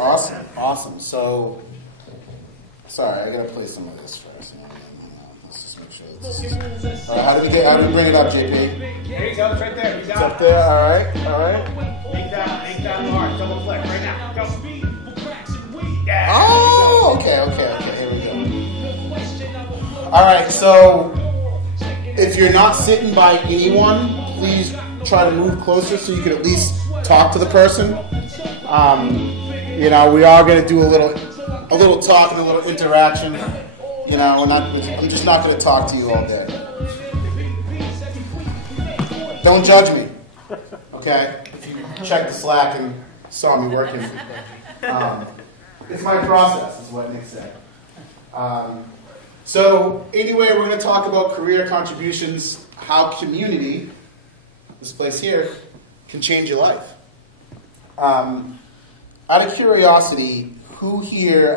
Awesome, awesome. So, sorry, I gotta play some of this first. Let's just make sure this is. How do we bring it up, JP? There you go, it's right there. It's up there. All right, all right. Make that hard. Double click right now. Go. Yeah. Oh, okay. Here we go. All right, so if you're not sitting by anyone, please try to move closer so you can at least talk to the person. We are going to do a little talk and a little interaction. I'm just not going to talk to you all day. Don't judge me, okay? If you check the Slack and saw me working, it's my process, is what Nick said. So anyway, we're going to talk about career contributions, how community, this place here, can change your life. Out of curiosity, who here,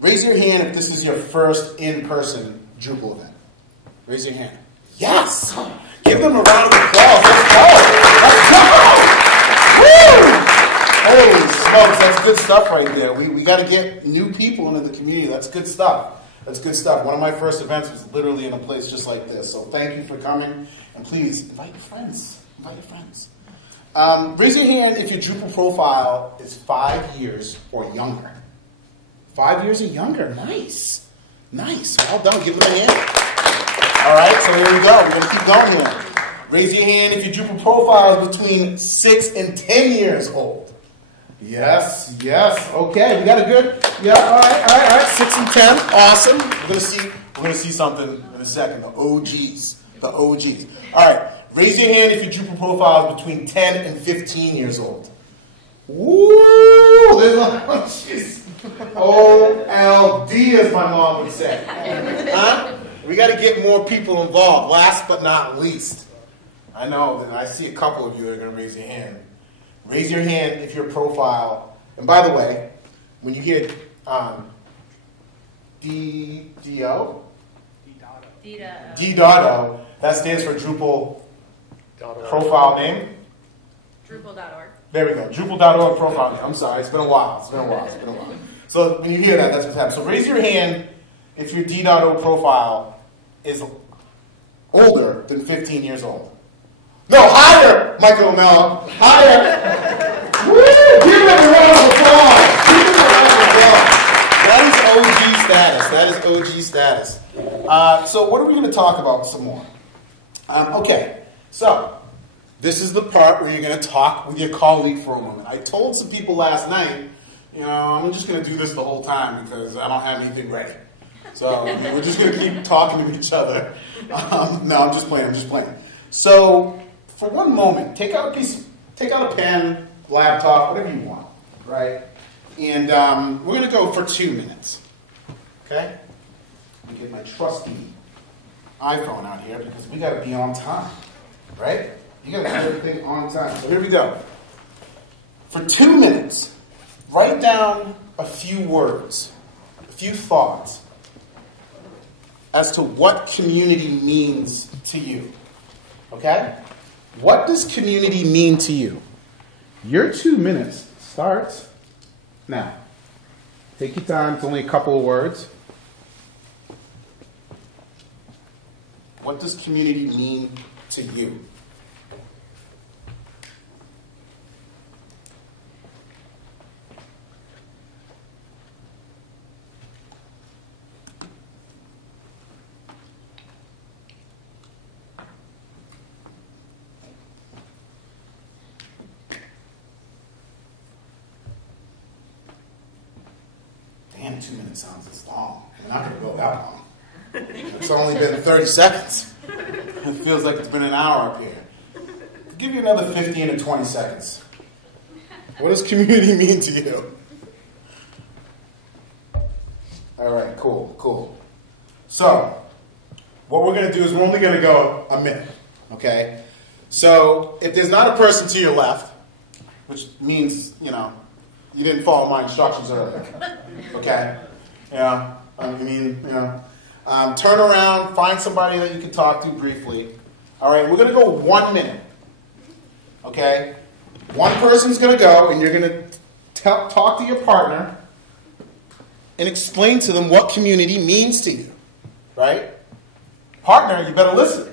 raise your hand if this is your first in-person Drupal event. Raise your hand. Yes! Give them a round of applause. Let's go! Let's go! Woo! Holy smokes, that's good stuff right there. We got to get new people into the community. That's good stuff. That's good stuff. One of my first events was literally in a place just like this. So thank you for coming. And please, invite your friends. Invite your friends. Raise your hand if your Drupal profile is 5 years or younger. 5 years or younger. Nice. Nice. Well done. Give them a hand. All right, so here we go. We're going to keep going here. Raise your hand if your Drupal profile is between 6 and 10 years old. Yes. Okay, we got a good. Yeah, all right. 6 and 10. Awesome. We're gonna see something in a second. The OGs. All right. Raise your hand if your Drupal profile is between 10 and 15 years old. Woo! There's OLD, as my mom would say. Huh? We got to get more people involved. Last but not least, I know that I see a couple of you that are going to raise your hand. Raise your hand if your profile, and by the way, when you get D-Dotto, that stands for Drupal profile name. Drupal.org. There we go. Drupal.org profile name. I'm sorry. It's been a while. So when you hear that, that's what's happening. So raise your hand if your D.O profile is older than 15 years old. No, higher, Michael O'Malley. Higher. Woo! Give him a round of applause. That is OG status. So what are we going to talk about some more? Okay, so this is the part where you're going to talk with your colleague for a moment. I told some people last night, I'm just going to do this the whole time because I don't have anything ready. So we're just going to keep talking to each other. No, I'm just playing. So for one moment, take out a pen, laptop, whatever you want, right? And we're going to go for 2 minutes. Okay? Let me get my trusty iPhone out here because we got to be on time, right? You got to do everything on time. So here we go. For 2 minutes, write down a few words, a few thoughts as to what community means to you. Okay? What does community mean to you? Your 2 minutes starts now. Take your time. It's only a couple of words. What does community mean to you? Damn, 2 minutes sounds as long. We're not going to go that long. It's only been 30 seconds. It feels like it's been an hour up here. I'll give you another 15 to 20 seconds. What does community mean to you? All right, cool. So, what we're going to do is we're only going to go a minute, okay? So, if there's not a person to your left, which means, you didn't follow my instructions earlier, okay? Turn around, find somebody that you can talk to briefly. All right, we're going to go 1 minute, okay? One person's going to go, and you're going to talk to your partner and explain to them what community means to you, right? Partner, you better listen.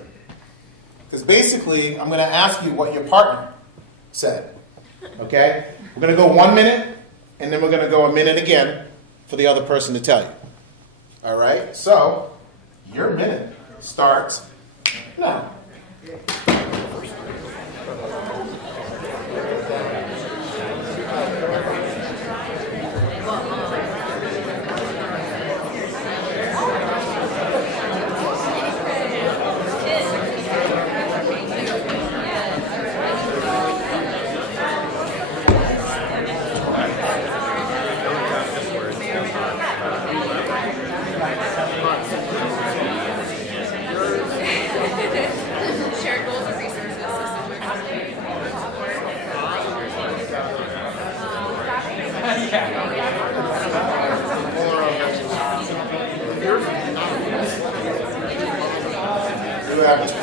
Because basically, I'm going to ask you what your partner said, okay? We're going to go 1 minute, and then we're going to go a minute again for the other person to tell you. All right? So, your minute starts now. Shared goals and resources.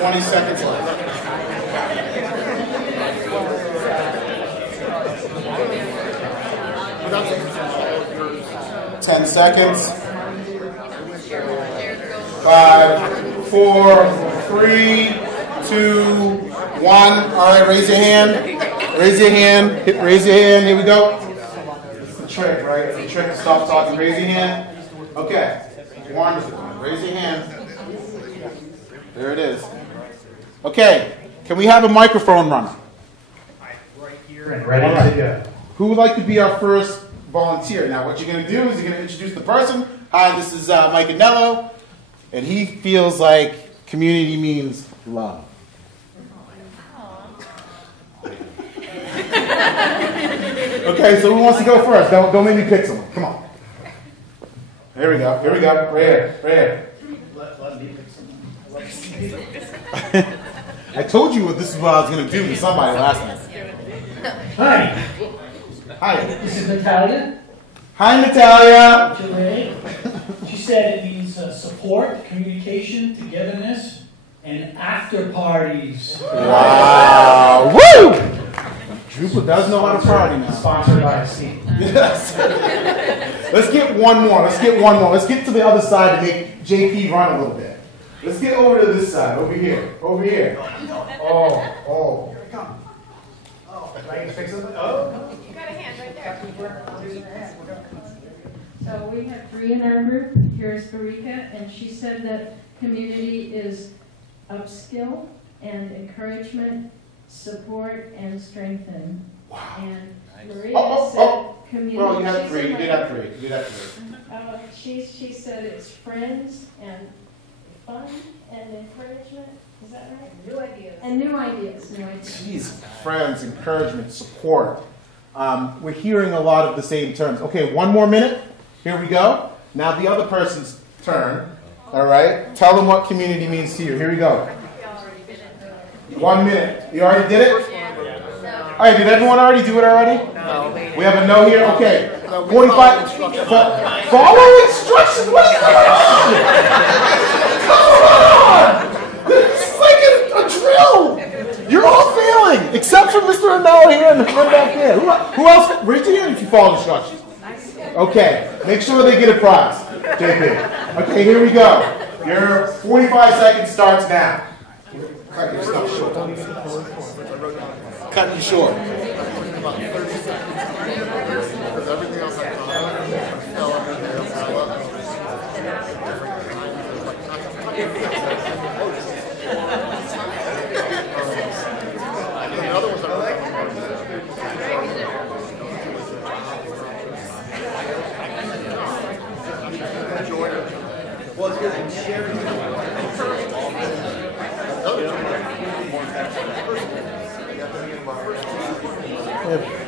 20 seconds left. Ten seconds. 5, 4, 3, 2, 1. All right, raise your hand. Raise your hand. Raise your hand. Here we go. It's the trick, right? It's the trick to stop talking. Raise your hand. Okay. Wonderful. Raise your hand. There it is. Okay. Can we have a microphone runner? Right here and ready to go. Who would like to be our first volunteer? Now, what you're going to do is you're going to introduce the person. Hi, this is Mike Anello, and he feels like community means love. Okay, so who wants to go first? Don't make me pick someone. Come on. Here we go. Here we go. Right here. Right here. Let me pick someone. I told you this is what I was going to do to somebody last night. Hi, Hi. this is Natalia. Hi, Natalia. Today, she said it means support, communication, togetherness, and after parties. Wow. Woo! Drupal does know how to party now. Sponsored by C. Yes. Let's get one more. Let's get one more. Let's get to the other side to make JP run a little bit. Let's get over to this side. Over here. Over here. Oh. Here we come. Oh, I can fix it. Oh. You got a hand right there. So we have 3 in our group. Here's Barika, and she said that community is upskill and encouragement, support, and strengthen. Wow. And Maria said community. Well, you had she's 3. in You my- did have 3. You did have 3. She said it's friends and fun and encouragement. Is that right? New ideas. And new ideas. New ideas. Jeez. Friends, encouragement, support. We're hearing a lot of the same terms. Okay, 1 more minute. Here we go. Now the other person's turn. All right. Tell them what community means to you. Here we go. 1 minute. You already did it? All right. Did everyone already do it already? No. We have a no here. Okay. 45. Follow instructions. What is going on? Come on! This is like a drill. You're all failing, except for Mr. Anello here and right back there. Who else? Raise your hand if you follow instructions. Okay. Make sure they get a prize. JP. Okay. Here we go. Your 45 seconds starts now. Cut your stuff short. Cutting you short.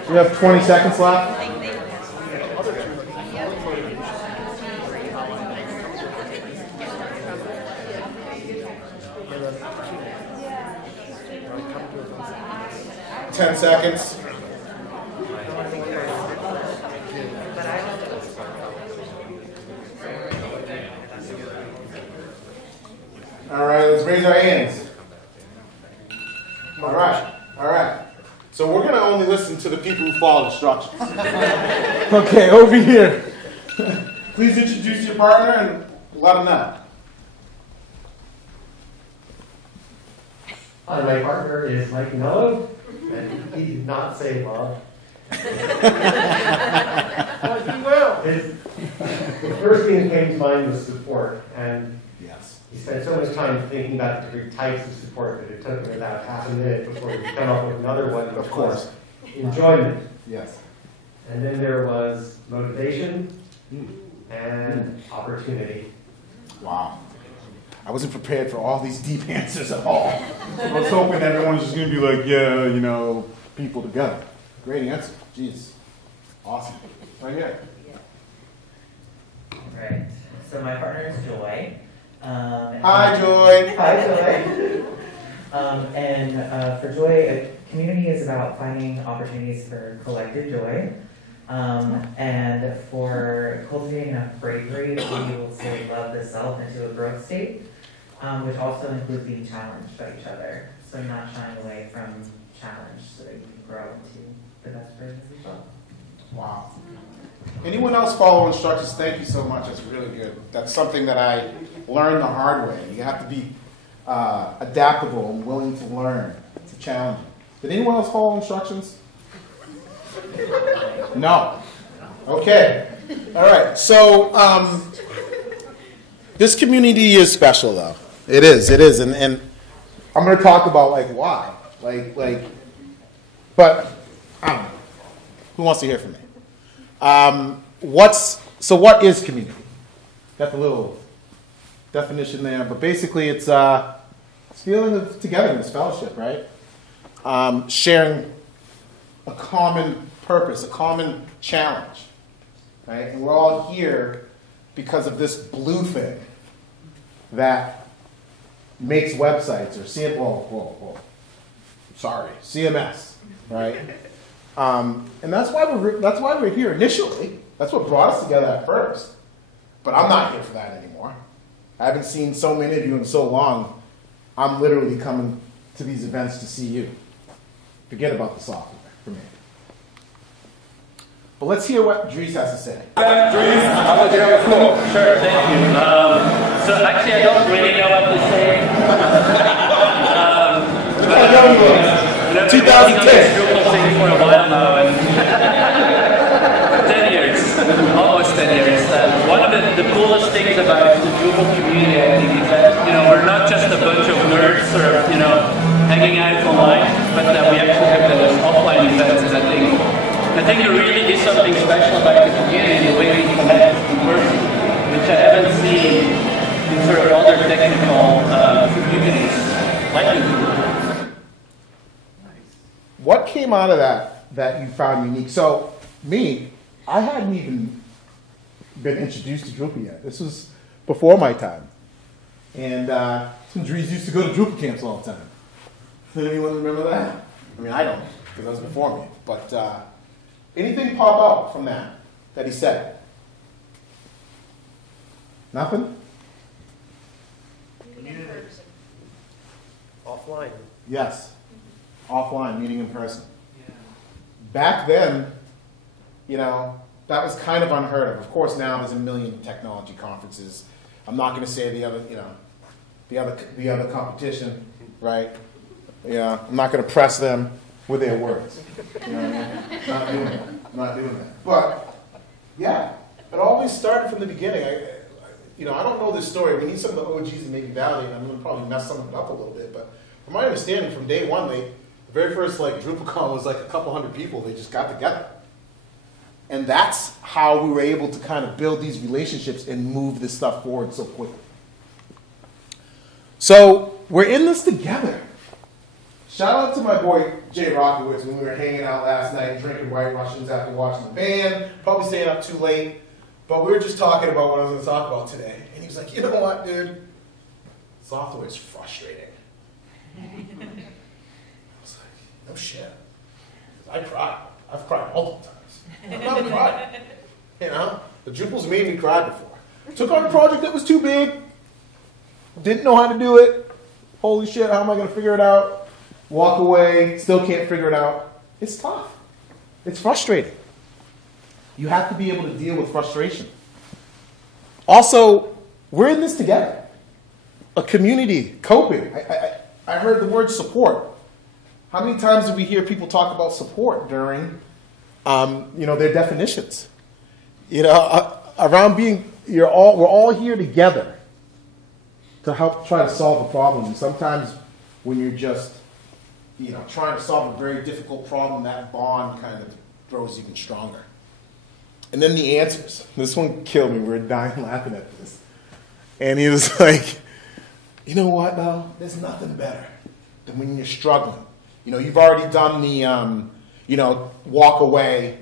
We have 20 seconds left. Ten seconds. All right, let's raise our hands. All right. So we're going to only listen to the people who follow instructions. Okay, over here. Please introduce your partner and let them know. Hi, my partner is Mike Mello, and he did not say love. But he will. The first thing that came to mind was support, and Yes. he spent so much time thinking about the different types of support that it took him about half a minute before he could come up with another one. Of course. Enjoyment. Yes. And then there was motivation and opportunity. Wow. I wasn't prepared for all these deep answers at all. I was hoping everyone was just going to be like, yeah, you know, people together. Great answer. Jeez. Awesome. Right here. Right. So my partner is Joy. Hi, Joy. Hi, Joy. For Joy, a community is about finding opportunities for collective joy, and for cultivating enough bravery to be able to love the self into a growth state, which also includes being challenged by each other. So not shying away from challenge so that you can grow into the best version of yourself. Wow. Anyone else follow instructions? Thank you so much. That's really good. That's something that I learned the hard way. You have to be adaptable and willing to learn. It's a challenge. Did anyone else follow instructions? No. Okay. All right. So this community is special, though. It is. It is. And I'm going to talk about like why. But I don't know. Who wants to hear from me? What is community? Got the little definition there, but basically it's feeling of togetherness, fellowship, right? Sharing a common purpose, a common challenge, right? And we're all here because of this blue thing that makes websites or CMS, right? And that's why we're here initially. That's what brought us together at first. But I'm not here for that anymore. I haven't seen so many of you in so long. I'm literally coming to these events to see you. Forget about the software for me. But let's hear what Dries has to say. Dries, I'll let you have the floor. Sure, thank you. So actually, I don't really know what to say. I've been working on this Drupal thing for a while now, and 10 years, almost 10 years. One of the coolest things about the Drupal community, I think, is that we're not just a bunch of nerds or hanging out online, but that we actually have those offline events. And I think there really is something special about the community, the way we connect in person, which I haven't seen in sort of other technical communities like the Drupal. What came out of that you found unique? So, me, I hadn't even been introduced to Drupal yet. This was before my time. And some Dries used to go to Drupal camps all the time. Does anyone remember that? I mean, I don't, because that was before me. But anything pop out from that he said? Nothing? Offline. Yes. Offline, meeting in person. Yeah. Back then, that was kind of unheard of. Of course, now there's a million technology conferences. I'm not going to say the other competition, right? Yeah, I'm not going to press them with their words. You know what I mean? Not doing that. But yeah, it always started from the beginning. I don't know this story. We need some of the OGs to maybe validate. I'm going to probably mess some of it up a little bit, but from my understanding, from day one, the very first DrupalCon was like a couple hundred people. They just got together. And that's how we were able to kind of build these relationships and move this stuff forward so quickly. So we're in this together. Shout out to my boy Jay Rockowitz when we were hanging out last night drinking White Russians after watching the band, probably staying up too late. But we were just talking about what I was going to talk about today. And he was like, you know what, dude? Software is frustrating. I was like, no shit. I cried. I've cried multiple times. I'm not a crier. The Drupal's made me cry before. Took on a project that was too big. Didn't know how to do it. Holy shit, how am I going to figure it out? Walk away, still can't figure it out. It's tough. It's frustrating. You have to be able to deal with frustration. Also, we're in this together. A community, coping. I heard the word support. How many times did we hear people talk about support during, their definitions? Around being, we're all here together to help try to solve a problem. And sometimes when you're just, trying to solve a very difficult problem, that bond kind of grows even stronger. And then the answers. This one killed me. We were dying laughing at this. And he was like, you know what, though? There's nothing better than when you're struggling. You've already done the, walk away,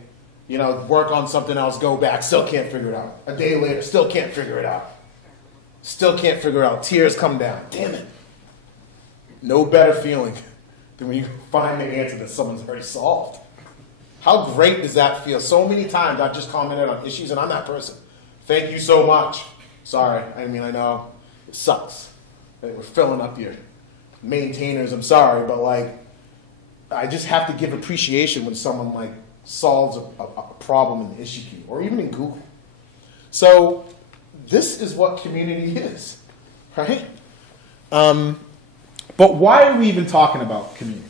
work on something else, go back, still can't figure it out. A day later, still can't figure it out. Still can't figure it out. Tears come down. Damn it. No better feeling than when you find the answer that someone's already solved. How great does that feel? So many times I've just commented on issues, and I'm that person. Thank you so much. Sorry. I know it sucks that we're filling up your maintainers. I'm sorry, but I just have to give appreciation when someone solves a problem in the issue queue or even in Google. So this is what community is, right? But why are we even talking about community,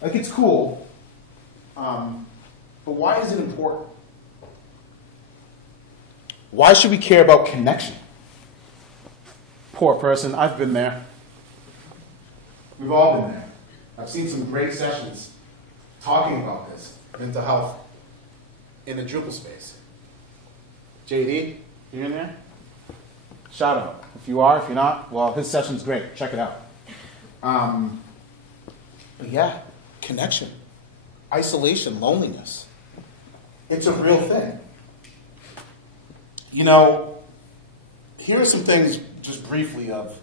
though? It's cool, but why is it important? Why should we care about connection? Poor person, I've been there. We've all been there. I've seen some great sessions talking about this, mental health, in the Drupal space. JD, you in there? Shout out. If you are, if you're not, well, his session's great. Check it out. But yeah, connection, isolation, loneliness. It's a real thing. Here are some things just briefly of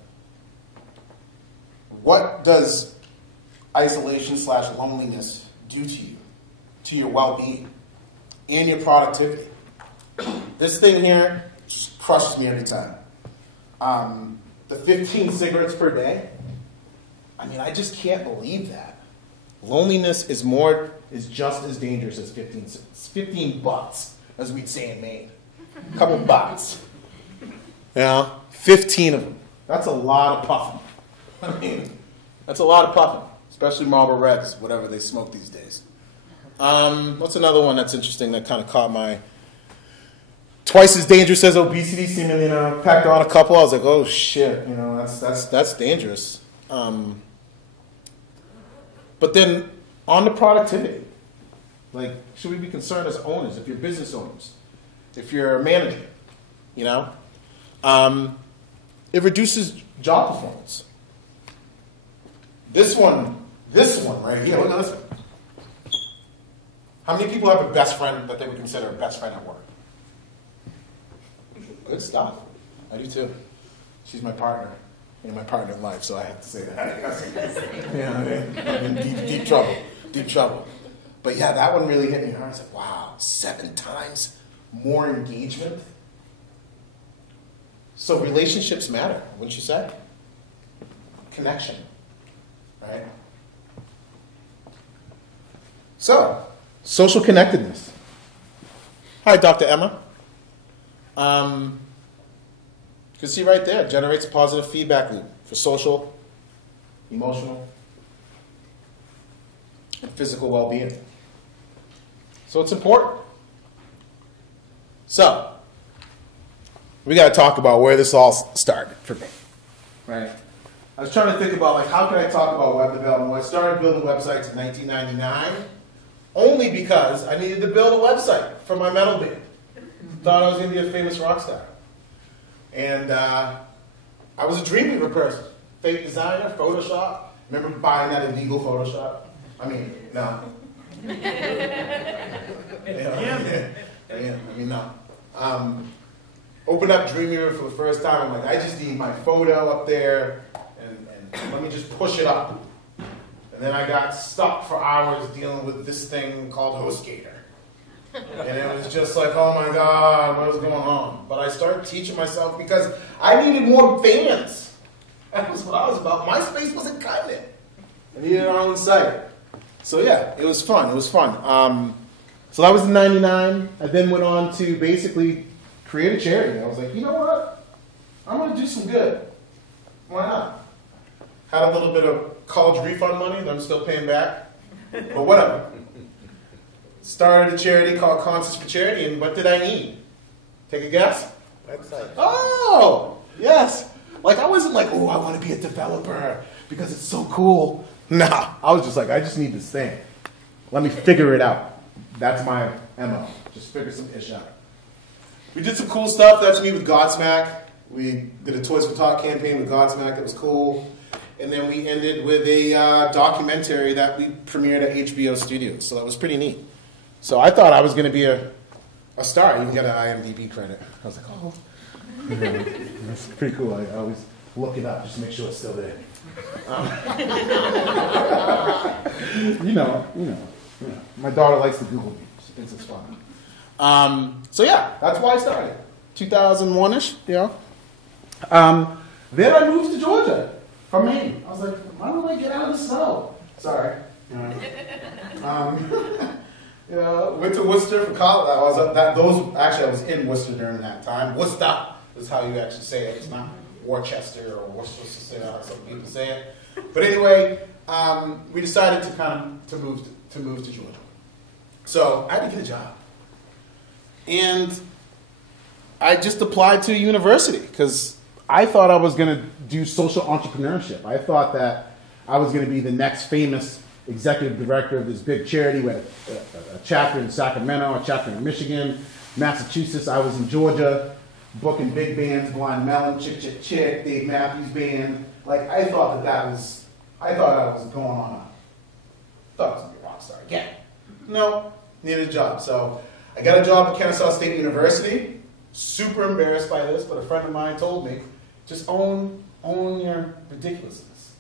what does isolation/loneliness do to you, to your well-being, and your productivity. This thing here just crushes me every time. The 15 cigarettes per day, I just can't believe that. Loneliness is just as dangerous as 15 butts, as we'd say in Maine. A couple butts. 15 of them. That's a lot of puffing. That's a lot of puffing. Especially Marlboro Reds, whatever they smoke these days. What's another one that's interesting that kind of caught my... Twice as dangerous as obesity, seemingly, packed on a couple. I was like, oh shit, that's dangerous. But then on to productivity. Should we be concerned as owners, if you're business owners, if you're a manager, it reduces job performance. This one right here, look at this one. How many people have a best friend that they would consider a best friend at work? Good stuff. I do too. She's my partner. My partner in life, so I have to say that. I'm in deep trouble. Deep trouble. But yeah, that one really hit me hard. I was like, wow, 7 times more engagement? So relationships matter, wouldn't you say? Connection. Right? So, social connectedness. Hi, Dr. Emma. You can see right there, generates a positive feedback loop for social, emotional, and physical well-being. So it's important. So, we got to talk about where this all started for me, right? I was trying to think about, how can I talk about web development? Well, I started building websites in 1999, only because I needed to build a website for my metal band. Thought I was going to be a famous rock star. And I was a Dreamweaver person. Fake designer, Photoshop. Remember buying that illegal Photoshop? No. No. Opened up Dreamweaver for the first time. I'm like, I just need my photo up there, and let me just push it up. And then I got stuck for hours dealing with this thing called HostGator. And it was just like, oh my God, what was going on? But I started teaching myself because I needed more fans. That was what I was about. MySpace wasn't cutting it. I needed our own site. So yeah, it was fun. It was fun. So that was in '99. I then went on to basically create a charity. I was like, you know what? I'm going to do some good. Why not? Had a little bit of college refund money that I'm still paying back, but whatever. Started a charity called Concerts for Charity, and what did I need? Take a guess? Website. Oh, yes. Like, I wasn't like, oh, I want to be a developer because it's so cool. Nah, I was just like, I just need this thing. Let me figure it out. That's my MO. Just figure some ish out. We did some cool stuff. That's me with Godsmack. We did a Toys for Talk campaign with Godsmack. That was cool. And then we ended with a documentary that we premiered at HBO Studios. So that was pretty neat. So I thought I was going to be a star. I even got an IMDb credit. I was like, oh. Yeah, that's pretty cool. I always look it up just to make sure it's still there. You know. My daughter likes to Google me. She thinks it's fun. So yeah, that's why I started. 2001-ish, you know. Then I moved to Georgia from Maine. I was like, why don't I get out of the snow? Sorry. Went to Worcester for college. I was in Worcester during that time. Worcester is how you actually say it. It's not Worcester or Worcester, how some people say it. But anyway, we decided to move to Georgia. So I had to get a job. And I just applied to a university because I thought I was going to do social entrepreneurship. I thought that I was going to be the next famous executive director of this big charity with a chapter in Sacramento, a chapter in Michigan, Massachusetts. I was in Georgia, booking big bands, Blind Melon, Chick Chick Chick, Dave Matthews Band. Like, I thought I was going on thought I was going to be a rock star again. No, needed a job. So I got a job at Kennesaw State University. Super embarrassed by this, but a friend of mine told me, just own your ridiculousness.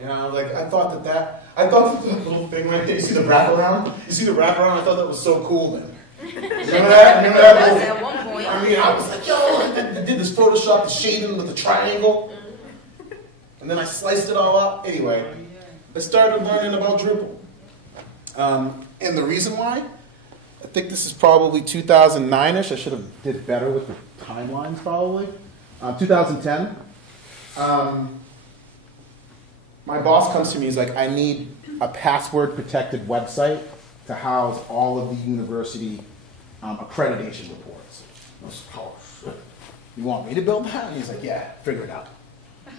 You know, like I thought that little thing right there, you see the wraparound? I thought that was so cool then. Remember that? At one point. I mean, I was like, yo, I did this Photoshop, the shading with the triangle. And then I sliced it all up. Anyway, I started learning about Drupal. And the reason why, I think this is probably 2009-ish. I should have did better with the timelines probably. 2010. My boss comes to me, he's like, I need a password-protected website to house all of the university accreditation reports. I was like, oh, you want me to build that? And he's like, yeah, figure it out.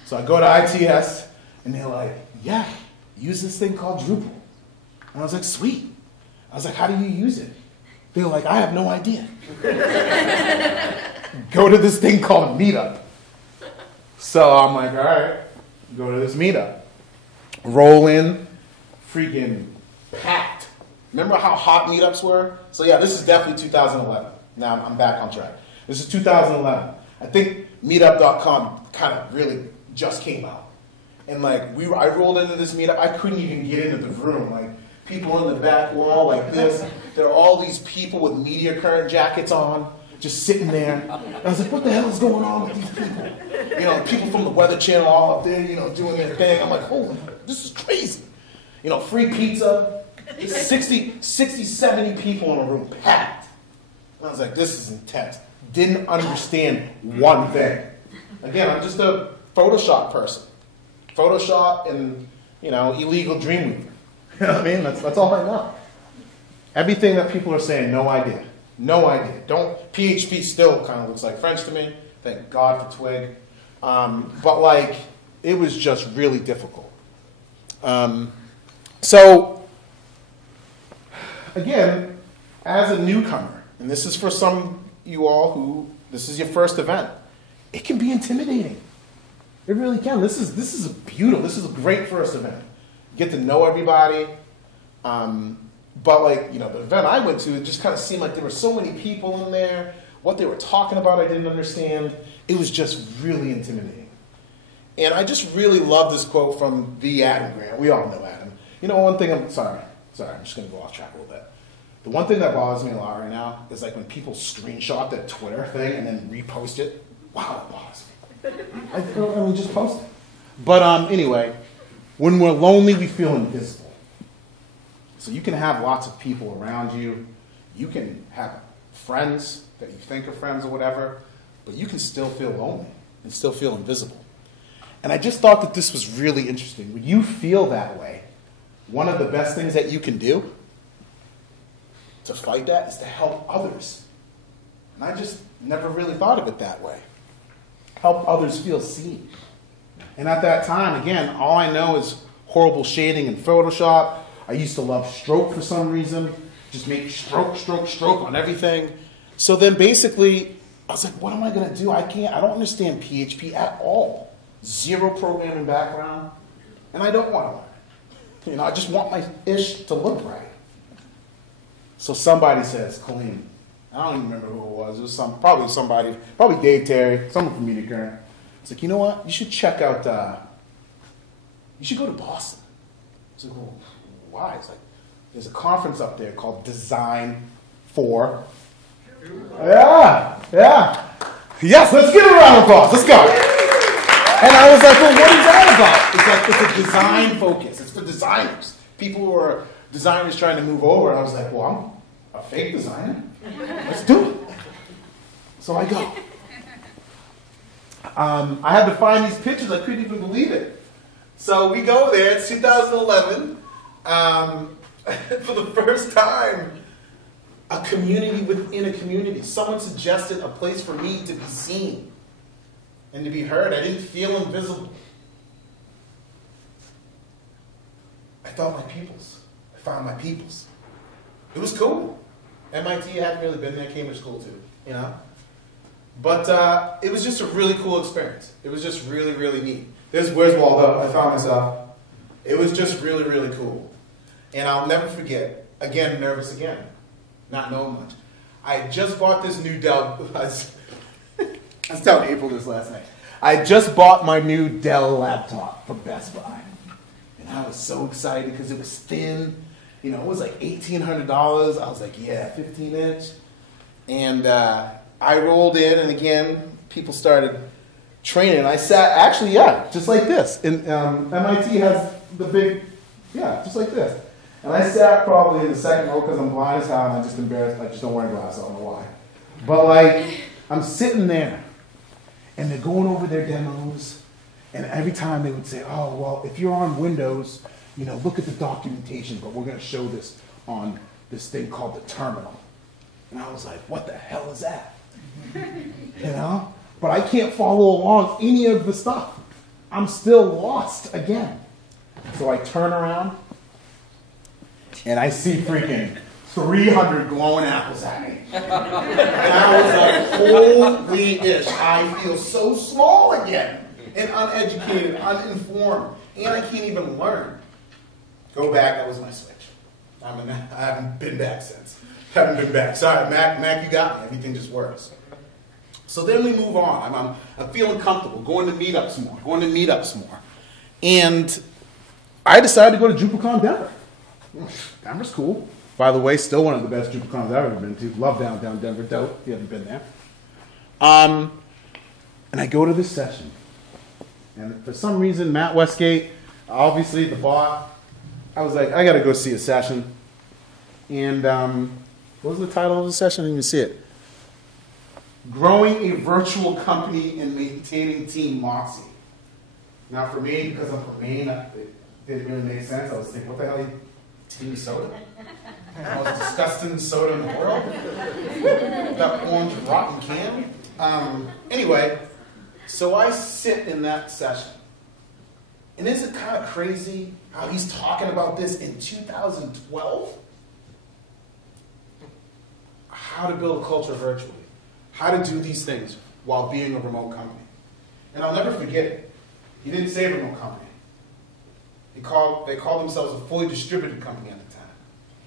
So I go to ITS, and they're like, yeah, use this thing called Drupal. And I was like, sweet. I was like, how do you use it? They were like, I have no idea. Go to this thing called Meetup. So I'm like, all right, go to this Meetup. Roll in, freaking packed. Remember how hot Meetups were? So yeah, this is definitely 2011. Now I'm back on track. This is 2011. I think Meetup.com kind of really just came out. And like, I rolled into this Meetup, I couldn't even get into the room. Like, people in the back wall like this. There are all these people with media current jackets on, just sitting there. And I was like, what the hell is going on with these people? You know, people from the Weather Channel all up there, you know, doing their thing. I'm like, holy, this is crazy. You know, free pizza, 60, 70 people in a room, packed. And I was like, this is intense. Didn't understand one thing. Again, I'm just a Photoshop person. Photoshop and, you know, illegal Dreamweaver. You know what I mean? That's all I know. Everything that people are saying, no idea. No idea. PHP still kind of looks like French to me. Thank God for Twig. But like, it was just really difficult. So, again, as a newcomer, and this is for some you all who, this is your first event, it can be intimidating. It really can. This is a great first event. Get to know everybody. But like, you know, the event I went to, it just kind of seemed like there were so many people in there. What they were talking about, I didn't understand. It was just really intimidating. And I just really love this quote from the Adam Grant. We all know Adam. You know, one thing, I'm just going to go off track a little bit. The one thing that bothers me a lot right now is like when people screenshot that Twitter thing and then repost it. Wow, it bothers me. I mean, just post it. But anyway, when we're lonely, we feel invisible. So you can have lots of people around you. You can have friends that you think are friends or whatever, but you can still feel lonely and still feel invisible. And I just thought that this was really interesting. When you feel that way, one of the best things that you can do to fight that is to help others. And I just never really thought of it that way. Help others feel seen. And at that time, again, all I know is horrible shading in Photoshop. I used to love stroke for some reason. Just make stroke, stroke, stroke on everything. So then basically, I was like, what am I going to do? I don't understand PHP at all. Zero programming background. And I don't want to learn. You know, I just want my ish to look right. So somebody says, Kaleem, I don't even remember who it was. It was probably somebody, probably Dave Terry, someone from Unicurrent. It's like, you know what? You should check out, you should go to Boston. It's like, well, why? It's like, there's a conference up there called Design for. Yeah. Yes, let's give it a round of applause. Let's go. And I was like, well, what is that about? It's like, it's a design focus. It's for designers. People who are designers trying to move over. And I was like, well, I'm a fake designer. Let's do it. So I go. I had to find these pictures. I couldn't even believe it. So we go there. It's 2011. For the first time, a community within a community. Someone suggested a place for me to be seen and to be heard. I didn't feel invisible. I felt my peoples. I found my peoples. It was cool. MIT hadn't really been there. Cambridge School too, you know. But it was just a really cool experience. It was just really, really neat. Where's Waldo? I found myself. It was just really, really cool. And I'll never forget, again, nervous again, not knowing much. I had just bought this new Dell. I was telling April this last night. I had just bought my new Dell laptop from Best Buy. And I was so excited because it was thin. You know, it was like $1,800. I was like, yeah, 15-inch. And I rolled in, and again, people started training. I sat, actually, yeah, just like this. And MIT has the big, yeah, just like this. And I sat probably in the second row because I'm blind as hell and I'm just embarrassed. I just don't wear glasses. I don't know why. But like, I'm sitting there and they're going over their demos. And every time they would say, oh, well, if you're on Windows, you know, look at the documentation, but we're going to show this on this thing called the terminal. And I was like, what the hell is that? You know? But I can't follow along any of the stuff. I'm still lost again. So I turn around. And I see freaking 300 glowing apples at me. And I was like, holy ish, I feel so small again. And uneducated, uninformed. And I can't even learn. Go back, that was my switch. I haven't been back since. Haven't been back. Sorry, Mac, you got me. Everything just works. So then we move on. I'm feeling comfortable, going to meetups more. And I decided to go to JupilCon Denver. Denver's cool. By the way, still one of the best JupilCons I've ever been to. Love downtown Denver. Dope if you haven't been there. And I go to this session. And for some reason, Matt Westgate, obviously the bot, I was like, I got to go see a session. And what was the title of the session? I didn't even see it. Growing a virtual company and maintaining Team Moxie. Now for me, because I'm from Maine, it didn't really make sense. I was thinking, what the hell are you? Team soda? The most disgusting soda in the world? That orange rotten can? Anyway, so I sit in that session. And isn't it kind of crazy how he's talking about this in 2012? How to build a culture virtually. How to do these things while being a remote company. And I'll never forget it. He didn't say remote company. They called themselves a fully distributed company at the time.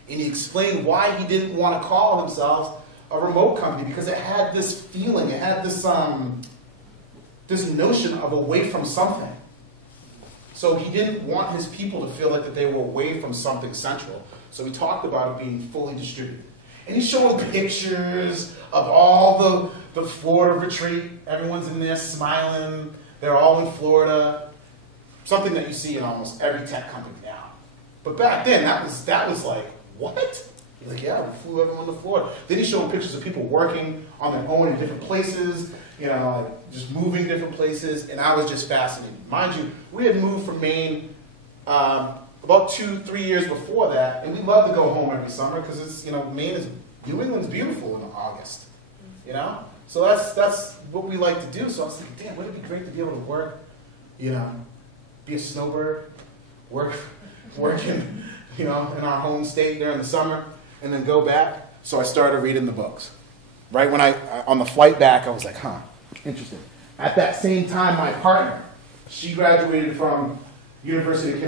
And he explained why he didn't want to call themselves a remote company, because it had this feeling, it had this notion of away from something. So he didn't want his people to feel like that they were away from something central. So he talked about it being fully distributed. And he's showing pictures of all the Florida retreat. Everyone's in there smiling. They're all in Florida. Something that you see in almost every tech company now. But back then, that was like, what? He's like, yeah, we flew everyone on the floor. Then he's showing pictures of people working on their own in different places, you know, like just moving different places, and I was just fascinated. Mind you, we had moved from Maine about 2-3 years before that, and we love to go home every summer because it's, you know, New England's beautiful in August, you know? So that's what we like to do. So I was like, damn, wouldn't it be great to be able to work, you know, be a snowbird, working, you know, in our home state during the summer, and then go back. So I started reading the books. Right when on the flight back, I was like, huh, interesting. At that same time, my partner, she graduated from University of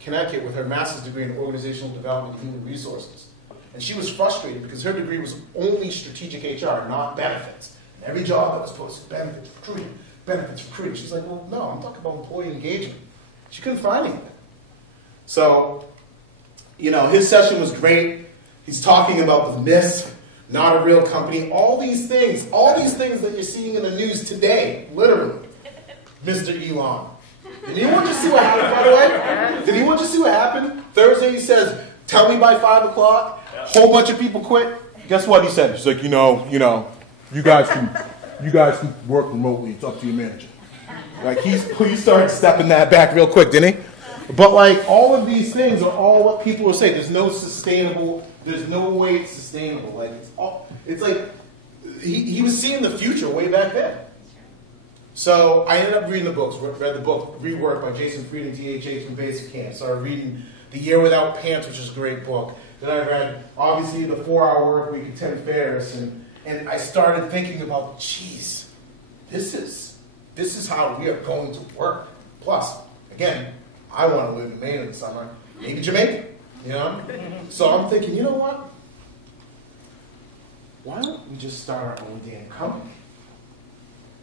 Connecticut with her master's degree in organizational development and human resources. And she was frustrated because her degree was only strategic HR, not benefits. And every job that was posted, benefits recruiting. She's like, well, no, I'm talking about employee engagement. She couldn't find anything. So, you know, his session was great. He's talking about the myths, not a real company, all these things that you're seeing in the news today, literally. Mr. Elon. Did anyone just see what happened, by the way? Did anyone just see what happened? Thursday he says, tell me by 5 o'clock. Whole bunch of people quit. Guess what he said? He's like, you guys can work remotely. It's up to your manager. Like he started stepping that back real quick, didn't he? But like all of these things are all what people will say. There's no way it's sustainable. Like it's like he was seeing the future way back then. So I ended up reading the books. Read the book Rework by Jason Fried and THH from Basic Camp. Started reading The Year Without Pants, which is a great book. Then I read obviously The 4-Hour Work Week of Tim Ferriss, and I started thinking about, geez, this is how we are going to work. Plus, again, I want to live in Maine in the summer, maybe Jamaica, you know? So I'm thinking, you know what? Why don't we just start our own damn company?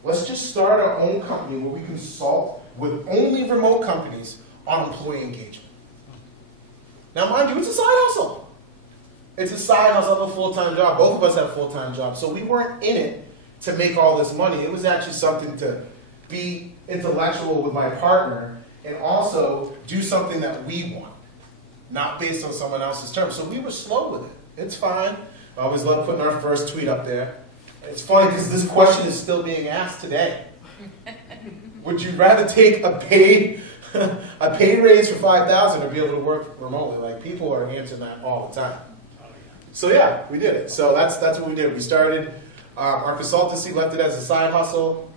Let's just start our own company where we consult with only remote companies on employee engagement. Now, mind you, it's a side hustle. It's a side hustle, not a full-time job. Both of us have full-time jobs. So we weren't in it to make all this money. It was actually something to be intellectual with my partner and also do something that we want, not based on someone else's terms. So we were slow with it. It's fine. I always love putting our first tweet up there. It's funny because this question is still being asked today. Would you rather take a pay raise for $5,000 or be able to work remotely? Like people are answering that all the time. So yeah, we did it. So that's what we did. We started our consultancy, left it as a side hustle.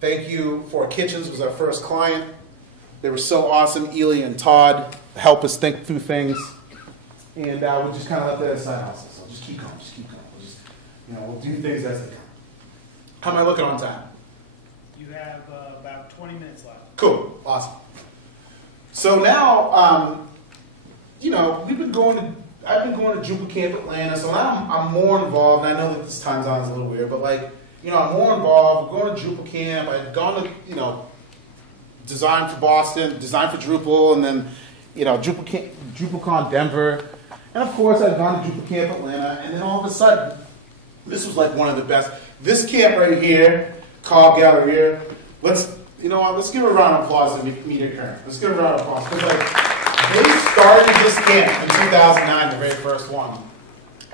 Thank you for Kitchens was our first client. They were so awesome. Ely and Todd help us think through things, and we just kind of left it as a side hustle. So just keep going. We'll do things as they come. How am I looking on time? You have about 20 minutes left. Cool. Awesome. So now, I've been going to Drupal Camp Atlanta, so now I'm more involved. And I know that this time zone is a little weird, but I'm more involved. I'm going to Drupal Camp. I've gone to, Design for Boston, Design for Drupal, and then, DrupalCon Denver. And of course, I've gone to Drupal Camp Atlanta, and then all of a sudden, this was like one of the best. This camp right here, Cobb Galleria, let's give a round of applause to Meet Current. Let's give a round of applause. Because they started this camp in 2009, the very first one.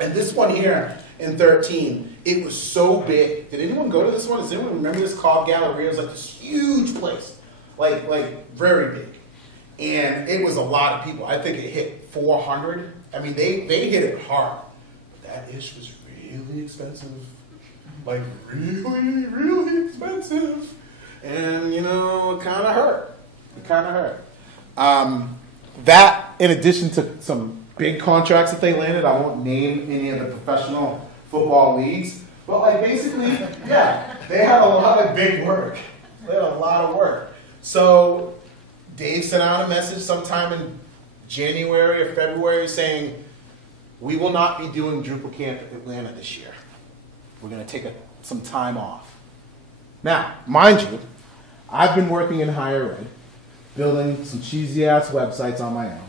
And this one here in 2013, it was so big. Did anyone go to this one? Does anyone remember this Cobb Galleria? It was like this huge place, like very big. And it was a lot of people. I think it hit 400. I mean, they hit it hard. But that ish was really expensive. Like, really, really expensive. And, it kind of hurt. That, in addition to some big contracts that they landed, I won't name any of the professional football leagues, but, basically, yeah, they had a lot of big work. They had a lot of work. So, Dave sent out a message sometime in January or February saying, we will not be doing Drupal Camp Atlanta this year. We're going to take some time off. Now, mind you, I've been working in higher ed, building some cheesy-ass websites on my own.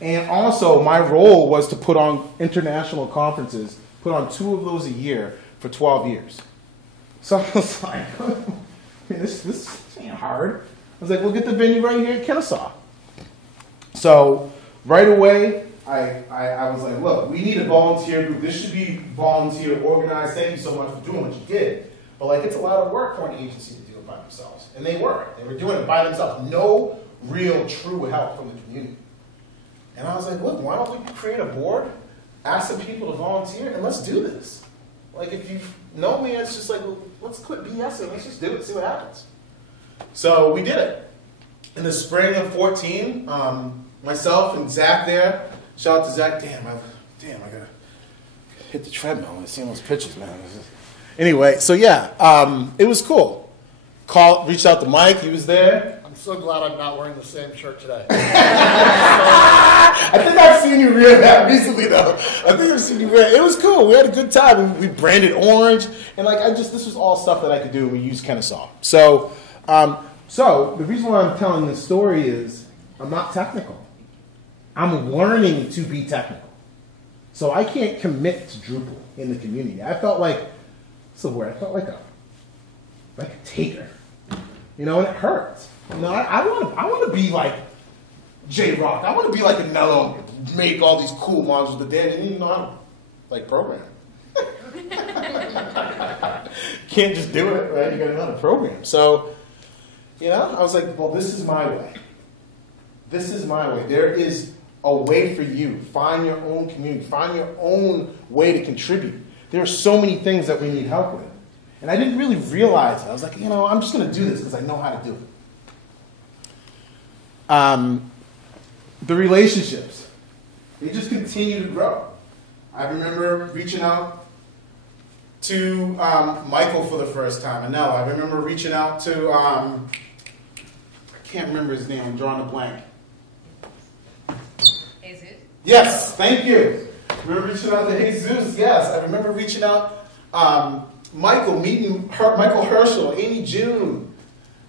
And also, my role was to put on international conferences, put on 2 of those a year for 12 years. So I was like, this ain't hard. I was like, we'll get the venue right here in Kennesaw. So right away, I was like, look, we need a volunteer group. This should be volunteer organized. Thank you so much for doing what you did. But like, it's a lot of work for an agency to do it by themselves. And they were doing it by themselves. No real true help from the community. And I was like, look, why don't we create a board, ask some people to volunteer, and let's do this. Like, if you know me, it's just like, well, let's quit BSing. Let's just do it, see what happens. So we did it. In the spring of 14, myself and Zach there, shout out to Zach. Damn, I gotta hit the treadmill and see those pictures, man. Anyway, so yeah, it was cool. Reached out to Mike, he was there. I'm so glad I'm not wearing the same shirt today. I think I've seen you wear that recently, though. I think I've seen you wear it. It was cool. We had a good time. We branded orange, and like this was all stuff that I could do. We used Kennesaw. So the reason why I'm telling this story is I'm not technical. I'm learning to be technical. So I can't commit to Drupal in the community. I felt like, what's the word? I felt like a taker. You know, and it hurts. You know, I want to be like J-Rock. I want to be like Anello, make all these cool modules, but Dan didn't even know how to like program. Can't just do it, right? You got to know how to program. So, you know, I was like, well, this is my way. This is my way. There is a way for you. Find your own community. Find your own way to contribute. There are so many things that we need help with. And I didn't really realize it. I was like, you know, I'm just going to do this because I know how to do it. The relationships, they just continue to grow. I remember reaching out to Michael for the first time, Anello. I remember reaching out to, I can't remember his name, I'm drawing a blank. Jesus. Yes, thank you. I remember reaching out to Jesus, yes. I remember reaching out, Michael, meeting Michael Herschel, Amy June.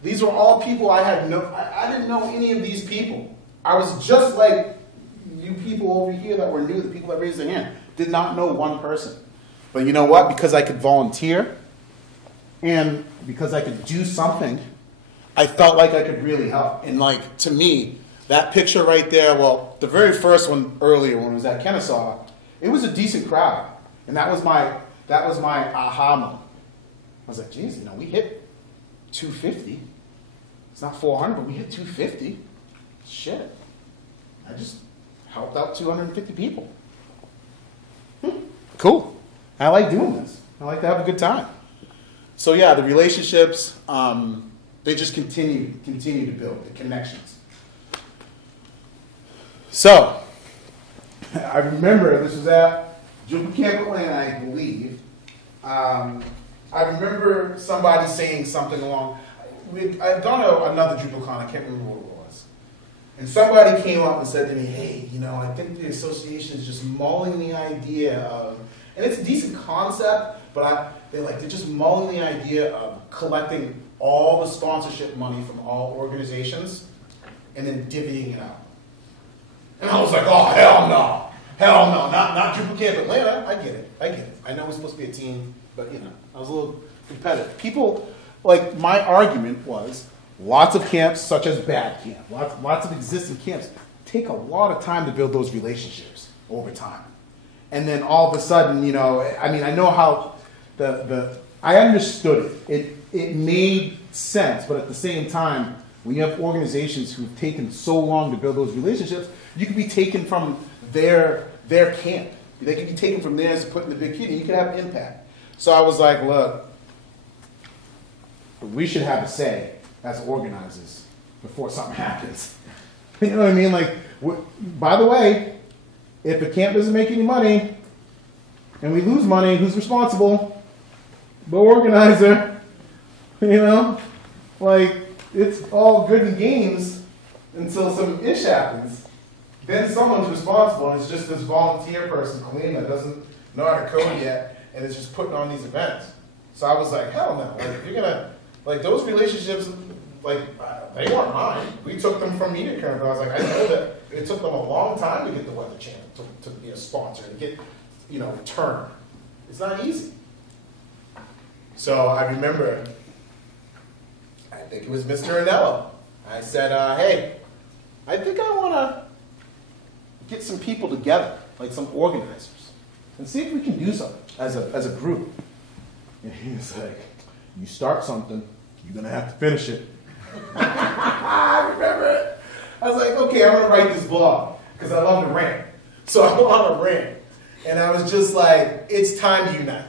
These were all people I didn't know any of these people. I was just like you people over here that were new, the people that raised their hand. Did not know one person. But you know what? Because I could volunteer and because I could do something, I felt like I could really help. And like, to me, that picture right there, well, the very first one earlier when it was at Kennesaw, it was a decent crowd. And that was my aha moment. I was like, geez, you know, we hit 250. It's not 400, but we hit 250. Shit. I just helped out 250 people. Cool. I like doing this. I like to have a good time. So yeah, the relationships, they just continue to build, the connections. So, I remember, this was at Drupal Camp Atlanta, I believe. I remember somebody saying something along, I'd gone to another DrupalCon, I can't remember what it was. And somebody came up and said to me, hey, you know, I think the association is just mulling the idea of, and it's a decent concept, but they're just mulling the idea of collecting all the sponsorship money from all organizations and then divvying it out. And I was like, oh, hell no. Hell no, not Drupal Camp Atlanta. I get it. I know we're supposed to be a team, but you know, I was a little competitive. People, like, my argument was lots of camps, such as Bad Camp, lots of existing camps, take a lot of time to build those relationships over time. And then all of a sudden, you know, I mean, I know how I understood it. It made sense, but at the same time, when you have organizations who've taken so long to build those relationships, you could be taken from their camp. They can be taken from theirs and put in the big kid, and you can have impact. So I was like, look, we should have a say as organizers before something happens. You know what I mean? Like, by the way, if a camp doesn't make any money and we lose money, who's responsible? The organizer. You know? Like, it's all good and games until some ish happens. Then someone's responsible, and it's just this volunteer person, Kaleem, that doesn't know how to code yet, and is just putting on these events. So I was like, hell no. Like, if you're gonna, like, those relationships, like, they weren't mine. We took them from Media Curve. I was like, I know that it took them a long time to get the Weather Channel to be a sponsor, to get, you know, return. It's not easy. So I remember, I think it was Mr. Anello. I said, hey, I think I want to get some people together, like some organizers, and see if we can do something as a group. And he was like, you start something, you're going to have to finish it. I remember it. I was like, okay, I'm going to write this blog because I love to rant. So I want to rant. And I was just like, it's time to unite.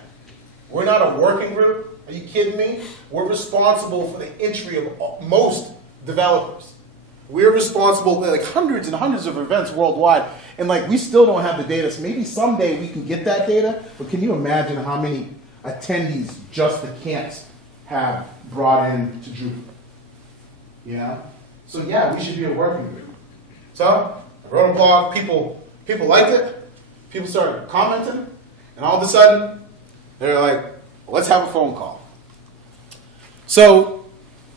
We're not a working group. Are you kidding me? We're responsible for the entry of most developers. We're responsible for like hundreds and hundreds of events worldwide. And like we still don't have the data. So maybe someday we can get that data. But can you imagine how many attendees just the camps have brought in to Drupal? You know? So yeah, we should be a working group. So I wrote a blog. People liked it. People started commenting. And all of a sudden, they're like, let's have a phone call. So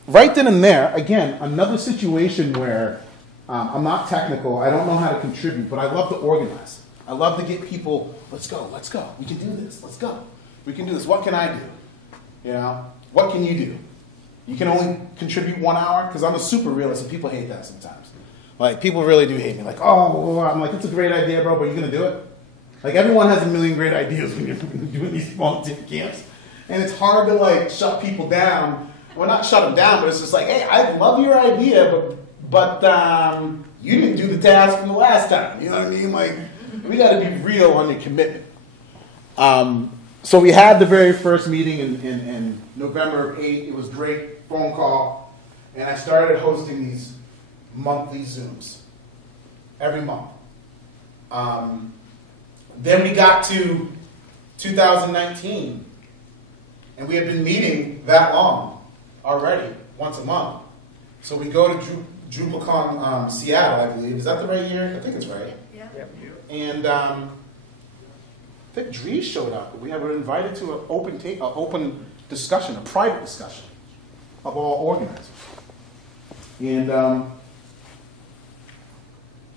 right then and there, again, another situation where I'm not technical. I don't know how to contribute, but I love to organize. I love to get people, let's go. We can do this. Let's go. We can do this. What can I do? You know, what can you do? You can only contribute 1 hour? Because I'm a super realist, and people hate that sometimes. Like, people really do hate me. Like, oh, I'm like, it's a great idea, bro, but you're going to do it? Like, everyone has a million great ideas when you're doing these volunteer camps. And it's hard to, like, shut people down. Well, not shut them down, but it's just like, hey, I love your idea, but you didn't do the task from the last time. You know what I mean? Like, we got to be real on your commitment. So we had the very first meeting in November of 8. It was great. Phone call. And I started hosting these monthly Zooms every month. Then we got to 2019, and we had been meeting that long already, once a month. So we go to DrupalCon Seattle, I believe. Is that the right year? I think it's right. Yeah. And I think Dries showed up. We were invited to an open discussion, a private discussion of all organizers. And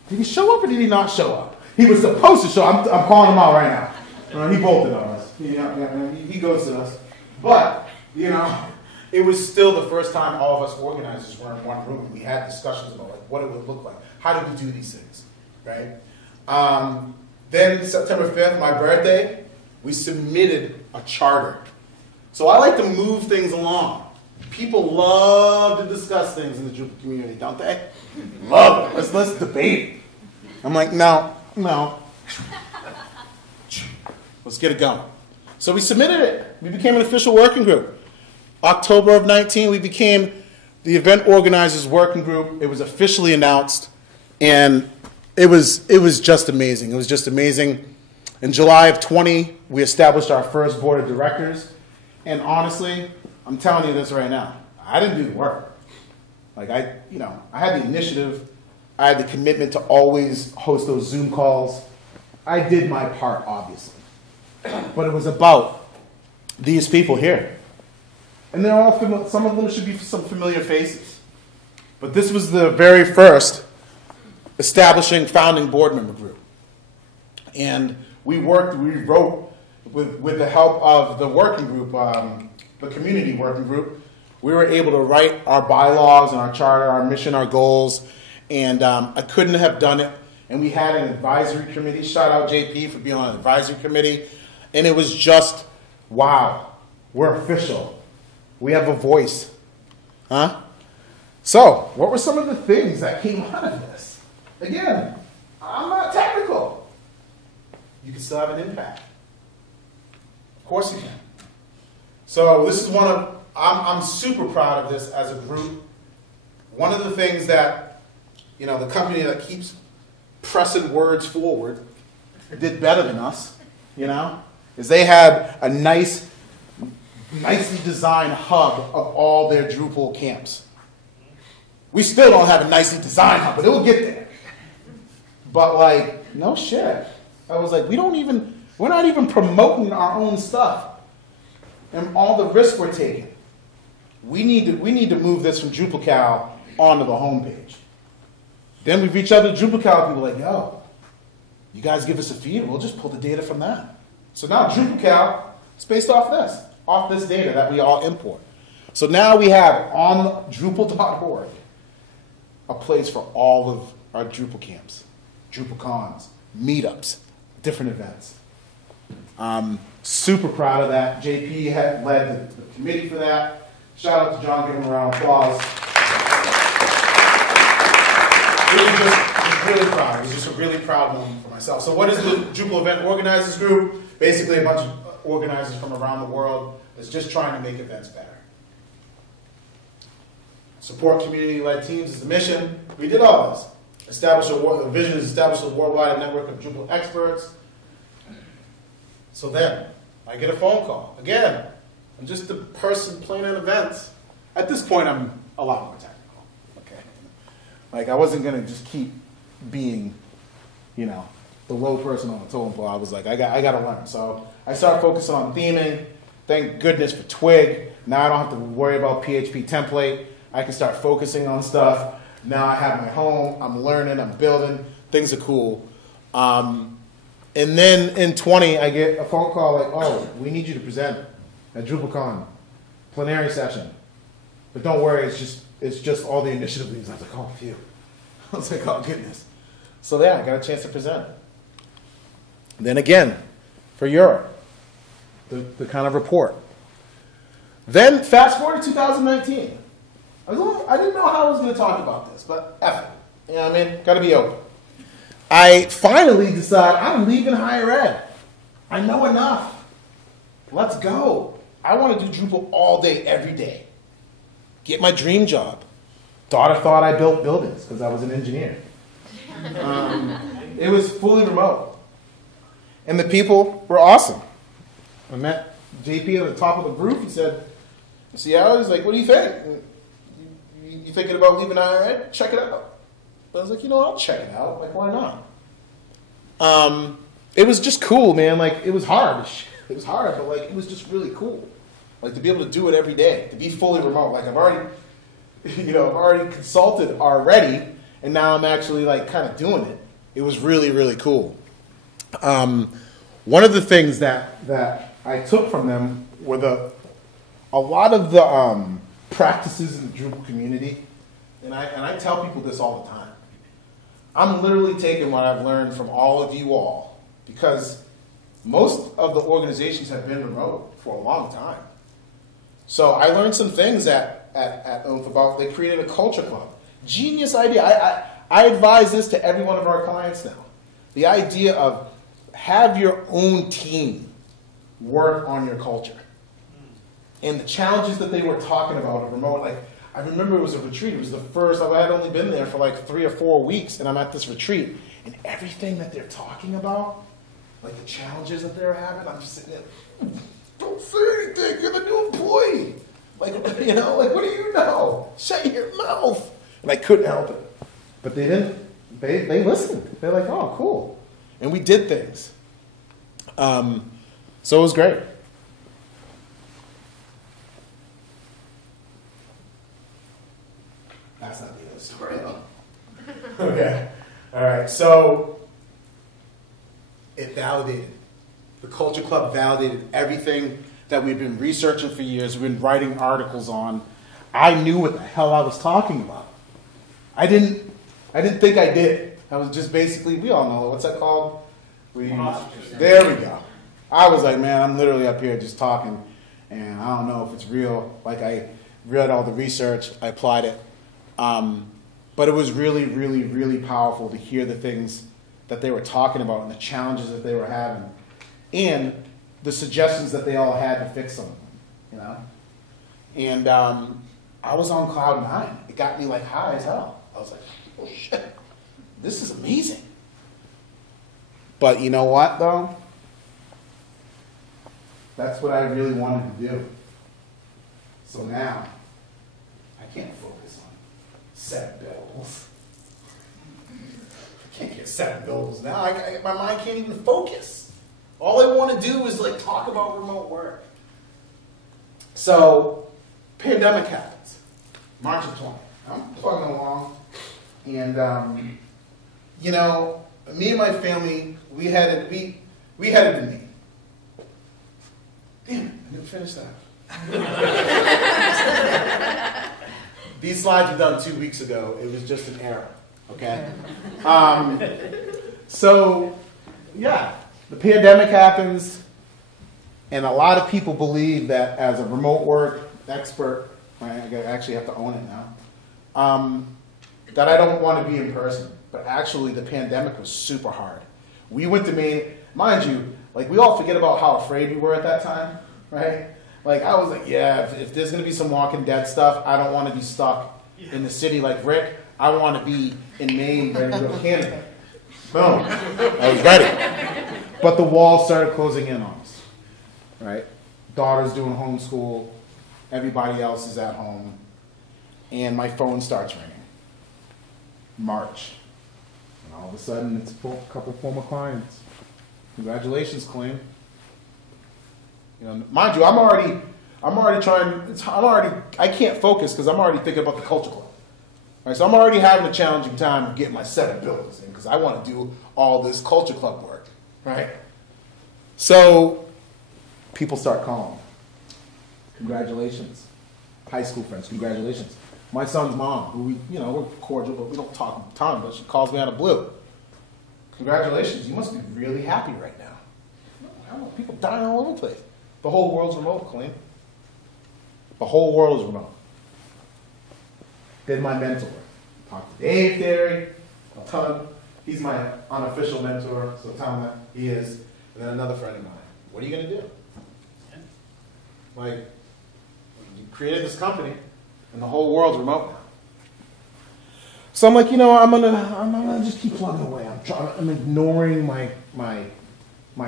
did he show up or did he not show up? He was supposed to show up. I'm calling him out right now. He bolted on us. He ghosted us. But, you know, it was still the first time all of us organizers were in one room. We had discussions about like what it would look like. How do we do these things, right? Then September 5th, my birthday, we submitted a charter. So I like to move things along. People love to discuss things in the Drupal community, don't they? Love it. Let's debate it. I'm like, no. Let's get it going. So we submitted it. We became an official working group. October of 19, we became the Event Organizers Working Group. It was officially announced, and it was just amazing. It was just amazing. In July of 20, we established our first board of directors, and honestly, I'm telling you this right now, I didn't do the work. Like I had the initiative, I had the commitment to always host those Zoom calls. I did my part, obviously. But it was about these people here. And they're all familiar, some of them should be some familiar faces. But this was the very first establishing founding board member group. And we wrote with the help of the working group, the community working group, we were able to write our bylaws and our charter, our mission, our goals, and I couldn't have done it. And we had an advisory committee. Shout out JP for being on an advisory committee. And it was just, wow, we're official. We have a voice. Huh? So, what were some of the things that came out of this? Again, I'm not technical. You can still have an impact. Of course you can. So this is I'm super proud of this as a group. One of the things that, the company that keeps pressing words forward did better than us, is they had a nicely designed hub of all their Drupal camps. We still don't have a nicely designed hub, but it will get there. But no shit. I was like, we're not even promoting our own stuff. And all the risks we're taking. We need to move this from DrupalCal onto the homepage. Then we reach out to DrupalCal people like, yo, you guys give us a feed, and we'll just pull the data from that. So now DrupalCal is based off this data that we all import. So now we have on Drupal.org a place for all of our Drupal camps. DrupalCons, meetups, different events. Super proud of that. JP had led the committee for that. Shout out to John, give him a round of applause. Really proud. It was just a really proud moment for myself. So what is the Drupal Event Organizers Group? Basically a bunch of organizers from around the world that's just trying to make events better. Support community-led teams is the mission. We did all this. The vision is establish a worldwide network of Drupal experts. So then, I get a phone call. Again, I'm just a person planning events. At this point, I'm a lot more technical. Okay, like I wasn't gonna just keep being, the low person on the totem pole. I was like, I got to learn. So I started focusing on theming. Thank goodness for Twig. Now I don't have to worry about PHP template. I can start focusing on stuff. Now I have my home. I'm learning. I'm building. Things are cool. And then in 20, I get a phone call like, oh, we need you to present at DrupalCon, plenary session. But don't worry, it's just all the initiative leads. I was like, oh, phew. I was like, oh, goodness. So yeah, I got a chance to present. Then again, for Europe, the kind of report. Then fast forward to 2019. I didn't know how I was going to talk about this, but F it. You know what I mean? Got to be open. I finally decide I'm leaving higher ed. I know enough. Let's go. I want to do Drupal all day, every day. Get my dream job. Daughter thought I built buildings because I was an engineer. It was fully remote. And the people were awesome. I met JP at the top of the group. He said, see, I was like, what do you think? You thinking about leaving higher ed? Check it out. I was like, I'll check it out. Like, why not? It was just cool, man. Like, it was hard. It was hard, but like, it was just really cool. Like, to be able to do it every day, to be fully remote. Like, I've already consulted already, and now I'm actually like kind of doing it. It was really, really cool. One of the things that I took from them were a lot of the practices in the Drupal community, and I tell people this all the time. I'm literally taking what I've learned from all of you all, because most of the organizations have been remote for a long time. So I learned some things at Oomph about, they created a culture club. Genius idea. I advise this to every one of our clients now. The idea of have your own team work on your culture. And the challenges that they were talking about of remote, like, I remember it was a retreat. It was the first, I had only been there for like 3 or 4 weeks, and I'm at this retreat, and everything that they're talking about, like the challenges that they're having, I'm just sitting there, don't say anything, you're the new employee. Like, like, what do you know? Shut your mouth. And I couldn't help it. But they didn't, they listened. They're like, oh, cool. And we did things. So it was great. That's not the other story, though. Okay. All right. So it validated. The Culture Club validated everything that we've been researching for years, we've been writing articles on. I knew what the hell I was talking about. I didn't think I did. I was just basically, we all know, what's that called? There we go. I was like, man, I'm literally up here just talking, and I don't know if it's real. Like, I read all the research, I applied it. But it was really, really, really powerful to hear the things that they were talking about and the challenges that they were having, and the suggestions that they all had to fix them, And I was on cloud 9. It got me like high as hell. I was like, oh shit, this is amazing. But you know what, though? That's what I really wanted to do. So now, I can't focus on 7 billables. I can't get 7 billables now. My mind can't even focus. All I want to do is like talk about remote work. So, pandemic happens, March of 20. I'm plugging along, and me and my family, we headed to Maine. Damn it, I didn't finish that. These slides were done 2 weeks ago. It was just an error, okay? So, yeah, the pandemic happens, and a lot of people believe that as a remote work expert, right, I actually have to own it now, that I don't want to be in person. But actually, the pandemic was super hard. We went to Maine, mind you, like we all forget about how afraid we were at that time, right? Like I was like, yeah, if there's going to be some Walking Dead stuff, I don't want to be stuck in the city like Rick. I want to be in Maine ready to go to Canada. Boom. I was ready. But the walls started closing in on us, right? Daughter's doing homeschool. Everybody else is at home. And my phone starts ringing. March. And all of a sudden, it's a couple former clients. Congratulations, Kaleem. You know, mind you, I'm already trying. I can't focus because I'm already thinking about the culture club. Right, so I'm already having a challenging time of getting my 7 buildings in because I want to do all this culture club work, right? So people start calling. Congratulations, high school friends. Congratulations. My son's mom, who we're cordial, but we don't talk a ton, but she calls me out of blue. Congratulations, you must be really happy right now. I don't know, people dying all over the place. The whole world's remote, Kaleem. The whole world is remote. Then my mentor. Talk to Dave Derry. I'll tell him he's my unofficial mentor, so tell him that he is. And then another friend of mine. What are you going to do? Like, you created this company, and the whole world's remote now. So I'm like, I'm gonna just keep plugging away. I'm ignoring my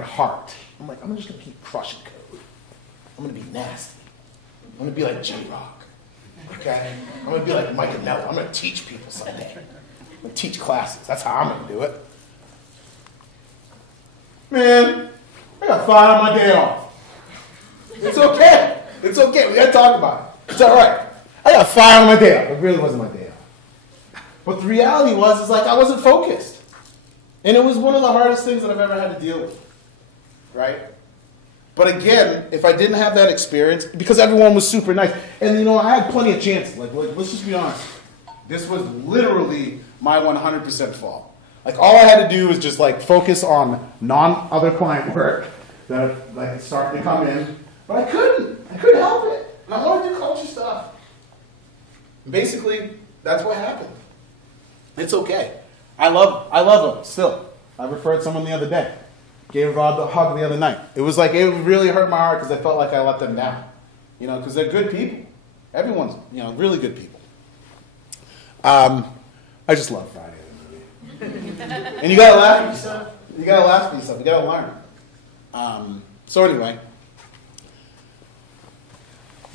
heart. I'm just gonna keep crushing code. I'm gonna be nasty. I'm gonna be like J-Rock. Okay? I'm going to be like Mike and Nello. I'm going to teach people someday. I'm going to teach classes. That's how I'm going to do it. Man, I got fired on my day off. It's okay. It's okay. We got to talk about it. It's all right. I got fired on my day off. It really wasn't my day off. But the reality was, I wasn't focused. And it was one of the hardest things that I've ever had to deal with. Right? But again, if I didn't have that experience, because everyone was super nice, and I had plenty of chances. Like let's just be honest. This was literally my 100% fault. Like all I had to do was just focus on non-other client work that started to come in, but I couldn't help it. And I wanted to do culture stuff. And basically, that's what happened. It's okay. I love them still. I referred someone the other day. Gave Rob a hug the other night. It was it really hurt my heart because I felt like I let them down. Because they're good people. Everyone's, really good people. I just love Friday the movie. And you gotta laugh at yourself. You gotta learn. So anyway,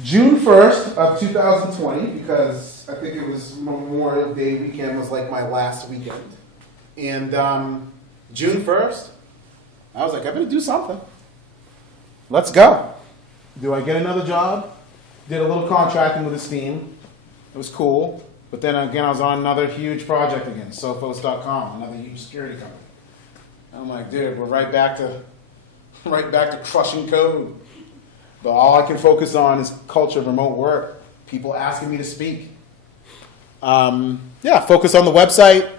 June 1st of 2020, because I think it was Memorial Day weekend was my last weekend. And June 1st, I was like, I better do something. Let's go. Do I get another job? Did a little contracting with Esteem. It was cool. But then again, I was on another huge project again, Sophos.com, another huge security company. And I'm like, dude, we're right back to crushing code. But all I can focus on is culture, remote work, people asking me to speak. Focus on the website.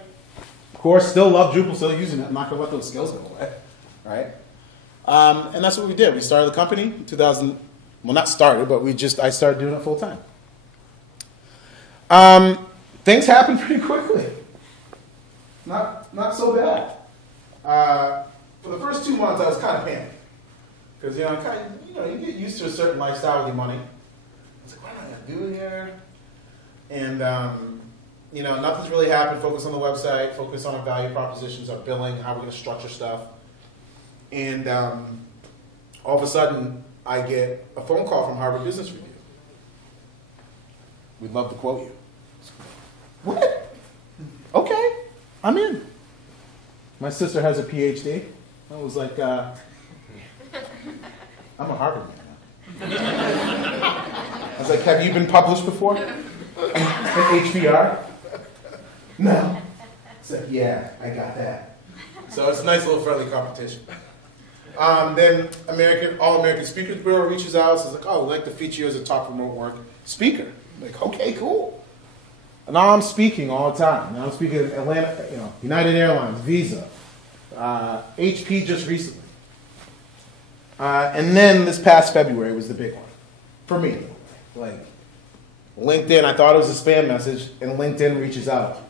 Of course, still love Drupal, still using it. I'm not going to let those skills go away. Right? And that's what we did. We started the company in 2000. Well, not started, but I started doing it full time. Things happened pretty quickly. Not so bad. For the first 2 months, I was kind of panicked because you get used to a certain lifestyle with your money. It's what am I gonna do here? And nothing's really happened. Focus on the website. Focus on our value propositions, our billing, how we're gonna structure stuff. And all of a sudden, I get a phone call from Harvard Business Review. We'd love to quote you. What? Okay, I'm in. My sister has a PhD. I was like, I'm a Harvard man now. I was like, have you been published before? In HBR? No. I said, yeah, I got that. So it's a nice little friendly competition. Then All American Speakers Bureau reaches out. Says we'd like to feature you as a top remote work speaker. I'm like, okay, cool. And now I'm speaking all the time. Now I'm speaking at Atlanta, United Airlines, Visa, HP just recently. And then this past February was the big one. For me. Like, LinkedIn, I thought it was a spam message, and LinkedIn reaches out.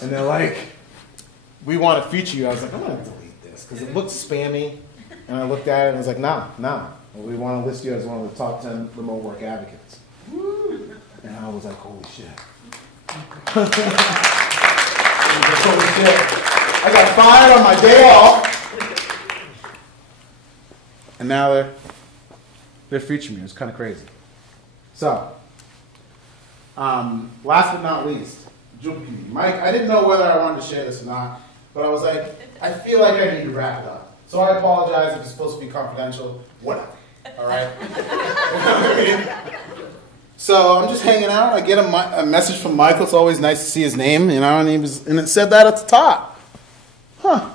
And they're like, we want to feature you. I was like, I'm going to delete this, because it looked spammy. And I looked at it and I was like, nah. We want to list you as one of the top 10 remote work advocates. And I was like, holy shit. Holy shit. I got fired on my day off. And now they're featuring me. It's kind of crazy. So, last but not least, Mike, I didn't know whether I wanted to share this or not, but I was like, I feel like I need to wrap it up. So I apologize if it's supposed to be confidential. Whatever. All right? So I'm just hanging out. I get a message from Michael. It's always nice to see his name, you know, and it said that at the top. Huh.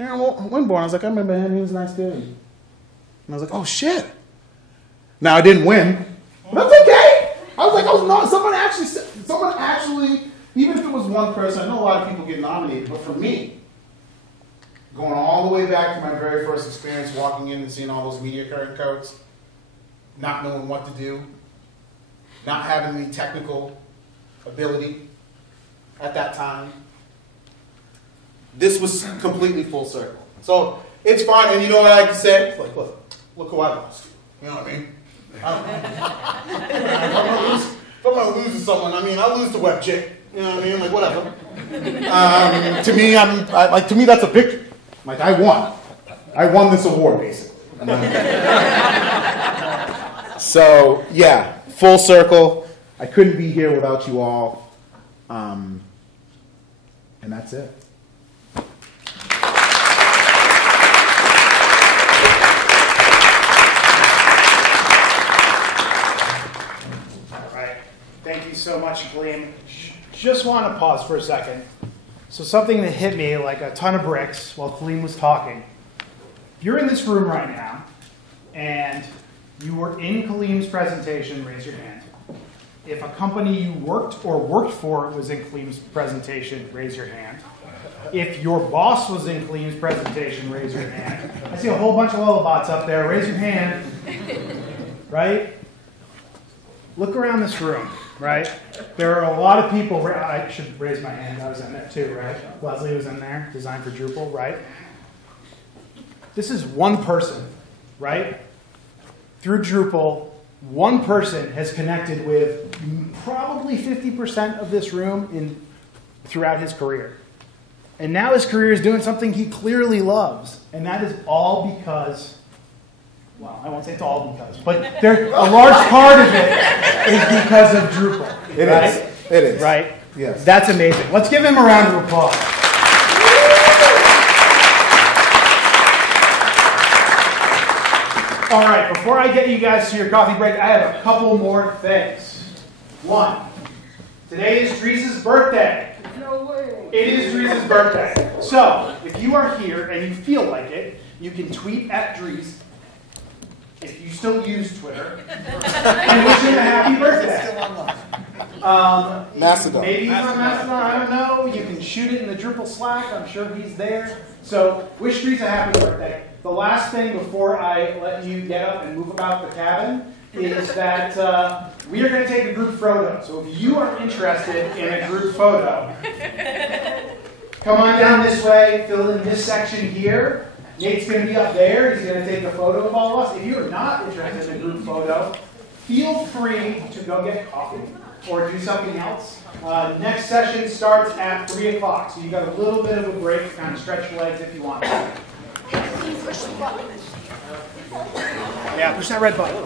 Aaron Winborn. I was like, I remember him. He was a nice dude. And I was like, oh, shit. Now, I didn't win. But that's okay. I was like, oh, no. Someone actually, even if it was one person, I know a lot of people get nominated, but for me, going all the way back to my very first experience, walking in and seeing all those media codes, not knowing what to do, not having the technical ability at that time. This was completely full circle. So it's fine, and you know what I like to say? It's like, look who I lost. You know what I mean? If I'm going to lose to someone, I mean, I'll lose to Web Chick. You know what I mean? Like, whatever. To me, that's a victory. Like, I won. I won this award, basically. So, yeah, full circle. I couldn't be here without you all. And that's it. All right. Thank you so much, Kaleem. Just want to pause for a second. So something that hit me like a ton of bricks while Kaleem was talking. If you're in this room right now and you were in Kaleem's presentation, raise your hand. If a company you worked for was in Kaleem's presentation, raise your hand. If your boss was in Kaleem's presentation, raise your hand. I see a whole bunch of lullabots up there. Raise your hand. Right? Look around this room, right? There are a lot of people. I should raise my hand. I was in there too, right? Leslie was in there, designed for Drupal, right? This is one person, right? Through Drupal, one person has connected with probably 50% of this room throughout his career. And now his career is doing something he clearly loves. And that is all because, well, I won't say it's all because, but a large part of it is because of Drupal. It is. Right? Yes. That's amazing. Let's give him a round of applause. All right, before I get you guys to your coffee break, I have a couple more things. One, today is Dreese's birthday. No way. It is Dreese's birthday. So, if you are here and you feel like it, you can tweet at Dreese, if you still use Twitter, and wish him a happy birthday. Mastodon. Maybe he's on Mastodon, I don't know. You can shoot it in the Drupal Slack, I'm sure he's there. So, wish Dreese a happy birthday. The last thing before I let you get up and move about the cabin is that we are going to take a group photo. So if you are interested in a group photo, come on down this way, fill in this section here. Nate's going to be up there. He's going to take a photo of all of us. If you are not interested in a group photo, feel free to go get coffee or do something else. Next session starts at 3 o'clock, so you've got a little bit of a break to kind of stretch your legs if you want to. Yeah, push that red button.